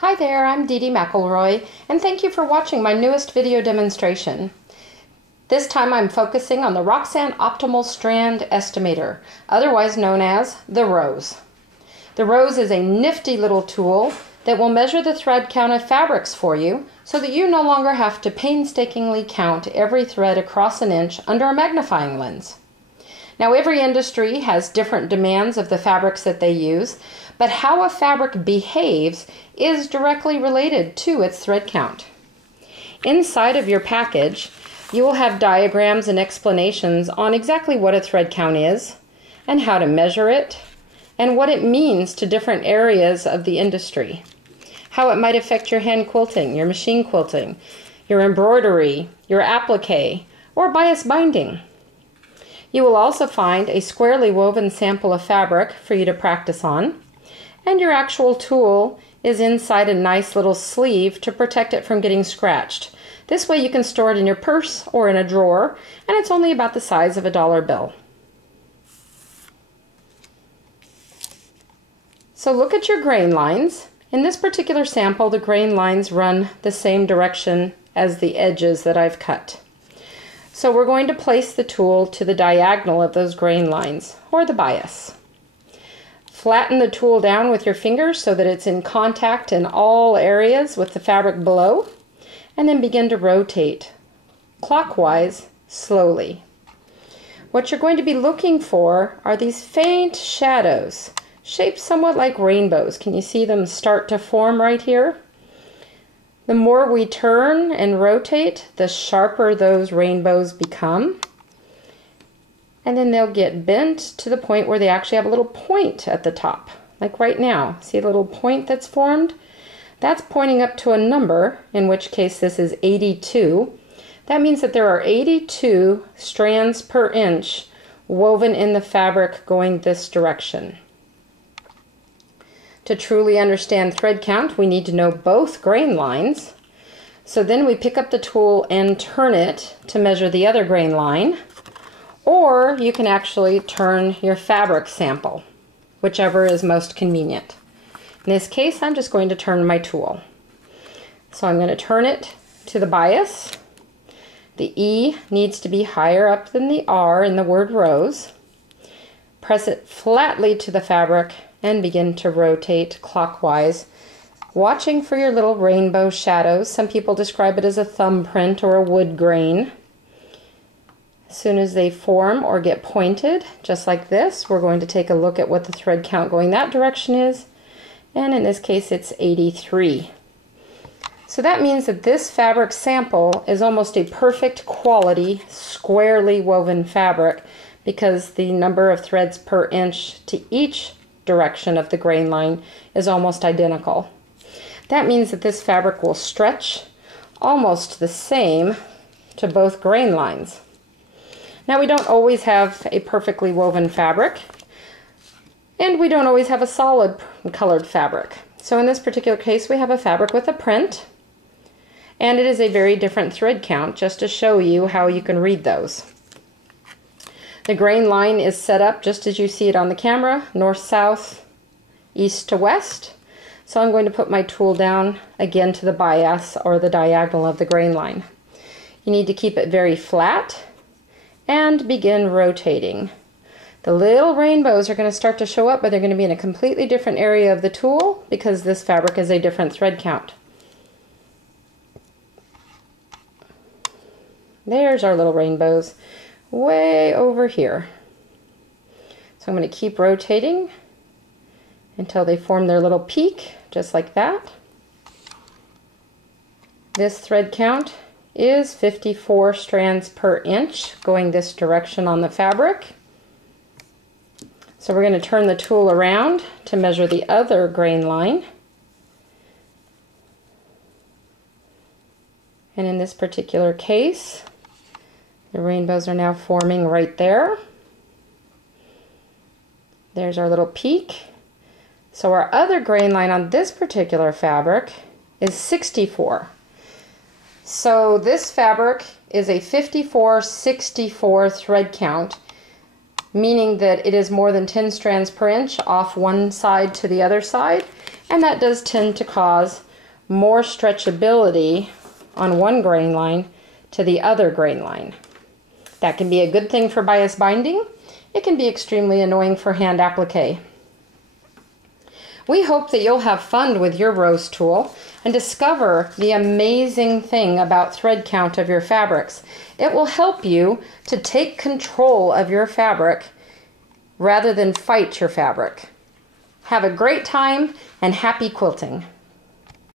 Hi there, I'm Dierdra McElroy, and thank you for watching my newest video demonstration. This time I'm focusing on the Roxanne Optimal Strand Estimator, otherwise known as the R.O.S.E. The R.O.S.E is a nifty little tool that will measure the thread count of fabrics for you so that you no longer have to painstakingly count every thread across an inch under a magnifying lens. Now, every industry has different demands of the fabrics that they use, but how a fabric behaves is directly related to its thread count. Inside of your package, you will have diagrams and explanations on exactly what a thread count is, and how to measure it, and what it means to different areas of the industry. How it might affect your hand quilting, your machine quilting, your embroidery, your applique, or bias binding. You will also find a squarely woven sample of fabric for you to practice on, and your actual tool is inside a nice little sleeve to protect it from getting scratched. This way you can store it in your purse or in a drawer, and it's only about the size of a dollar bill. So look at your grain lines. In this particular sample, the grain lines run the same direction as the edges that I've cut. So we're going to place the tool to the diagonal of those grain lines, or the bias. Flatten the tool down with your fingers so that it's in contact in all areas with the fabric below, and then begin to rotate clockwise slowly. What you're going to be looking for are these faint shadows, shaped somewhat like rainbows. Can you see them start to form right here? The more we turn and rotate, the sharper those rainbows become. And then they'll get bent to the point where they actually have a little point at the top. Like right now, see a little point that's formed? That's pointing up to a number, in which case this is 82. That means that there are 82 strands per inch woven in the fabric going this direction. To truly understand thread count, we need to know both grain lines. So then we pick up the tool and turn it to measure the other grain line. Or you can actually turn your fabric sample, whichever is most convenient. In this case, I'm just going to turn my tool. So I'm going to turn it to the bias. The E needs to be higher up than the R in the word R.O.S.E. Press it flatly to the fabric and begin to rotate clockwise, watching for your little rainbow shadows. Some people describe it as a thumbprint or a wood grain. As soon as they form or get pointed, just like this, we're going to take a look at what the thread count going that direction is, and in this case it's 83. So that means that this fabric sample is almost a perfect quality, squarely woven fabric, because the number of threads per inch to each direction of the grain line is almost identical. That means that this fabric will stretch almost the same to both grain lines. Now, we don't always have a perfectly woven fabric, and we don't always have a solid colored fabric. So in this particular case, we have a fabric with a print, and it is a very different thread count, just to show you how you can read those. The grain line is set up just as you see it on the camera, north-south, east to west. So I'm going to put my tool down again to the bias, or the diagonal of the grain line. You need to keep it very flat and begin rotating. The little rainbows are going to start to show up, but they're going to be in a completely different area of the tool because this fabric is a different thread count. There's our little rainbows way over here. So I'm going to keep rotating until they form their little peak, just like that. This thread count is 54 strands per inch going this direction on the fabric. So we're going to turn the tool around to measure the other grain line. And in this particular case, the rainbows are now forming right there. There's our little peak. So our other grain line on this particular fabric is 64. So this fabric is a 54-64 thread count, meaning that it is more than 10 strands per inch off one side to the other side, and that does tend to cause more stretchability on one grain line to the other grain line. That can be a good thing for bias binding. It can be extremely annoying for hand applique. We hope that you'll have fun with your R.O.S.E tool and discover the amazing thing about thread count of your fabrics. It will help you to take control of your fabric rather than fight your fabric. Have a great time and happy quilting!